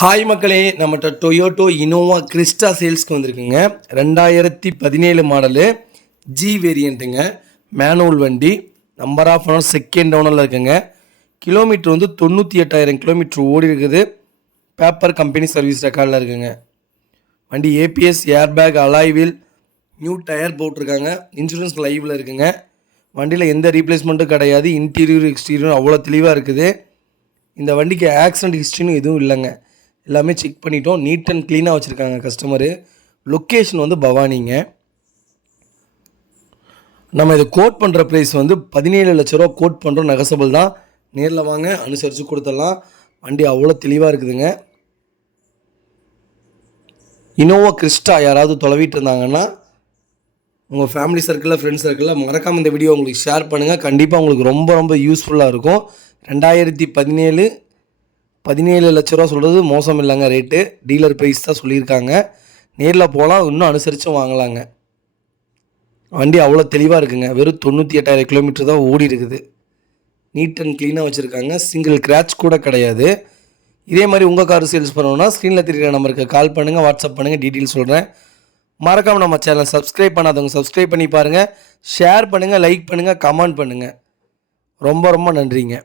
Hi மக்களே, நம்மகிட்ட Toyota Innova Crysta சேல்ஸ்க்கு வந்திருக்குங்க. 2017 மாடலு, ஜி வேரியண்ட்டுங்க. மேனுவல் வண்டி, நம்பர் ஆஃப் ஓனர் செகண்ட் ஓனரில் இருக்குங்க. கிலோமீட்டர் வந்து 98,000 கிலோமீட்டர் ஓடி இருக்குது. பேப்பர் கம்பெனி சர்வீஸ் ரெக்கார்டில் இருக்குங்க. வண்டி ABS, airbag, alloy wheel, new tyre போட்டிருக்காங்க. இன்சூரன்ஸ் லைவில் இருக்குங்க. வண்டியில் எந்த ரீப்ளேஸ்மெண்ட்டும் கிடையாது. இன்டீரியர் எக்ஸ்டீரியர் அவ்வளோ தெளிவாக இருக்குது. இந்த வண்டிக்கு ஆக்சிடென்ட் ஹிஸ்ட்ரின்னு எதுவும் இல்லைங்க. எல்லாமே செக் பண்ணிட்டோம். நீட் அண்ட் க்ளீனாக வச்சுருக்காங்க கஸ்டமரு. லொக்கேஷன் வந்து பவானிங்க. நம்ம இதை கோட் பண்ணுற ப்ரைஸ் வந்து 17 லட்ச ரூபா கோட் பண்ணுறோம். நெகசபிள் தான். நேரில் வாங்க, அனுசரித்து கொடுத்துடலாம். வண்டி அவ்வளோ தெளிவாக இருக்குதுங்க. இனோவா கிறிஸ்டா யாராவது தொலைவிட்டு இருந்தாங்கன்னா உங்கள் ஃபேமிலி சர்க்கிளில், ஃப்ரெண்ட்ஸ் சர்க்கிளில் மறக்காமல் இந்த வீடியோ உங்களுக்கு ஷேர் பண்ணுங்கள். கண்டிப்பாக உங்களுக்கு ரொம்ப ரொம்ப யூஸ்ஃபுல்லாக இருக்கும். 17 லட்ச ரூபா சொல்கிறது மோசம் இல்லைங்க. ரேட்டு டீலர் ப்ரைஸ் தான் சொல்லியிருக்காங்க. நேரில் போகலாம், இன்னும் அனுசரித்து வாங்கலாங்க. வண்டி அவ்வளோ தெளிவாக இருக்குங்க. வெறும் 98,000 கிலோமீட்டர் தான் ஓடி இருக்குது. நீட் அண்ட் க்ளீனாக வச்சுருக்காங்க. சிங்கிள் கிராச் கூட கிடையாது. இதே மாதிரி உங்கள் கார் சேல்ஸ் பண்ணணுன்னா ஸ்க்ரீனில் தெரிகிற நம்பருக்கு கால் பண்ணுங்கள், வாட்ஸ்அப் பண்ணுங்கள், டீட்டெயில் சொல்கிறேன். மறக்காமல் நம்ம சேனல் சப்ஸ்கிரைப் பண்ணாதவங்க சப்ஸ்கிரைப் பண்ணி பாருங்கள். ஷேர் பண்ணுங்கள், லைக் பண்ணுங்கள், கமெண்ட் பண்ணுங்கள். ரொம்ப ரொம்ப நன்றிங்க.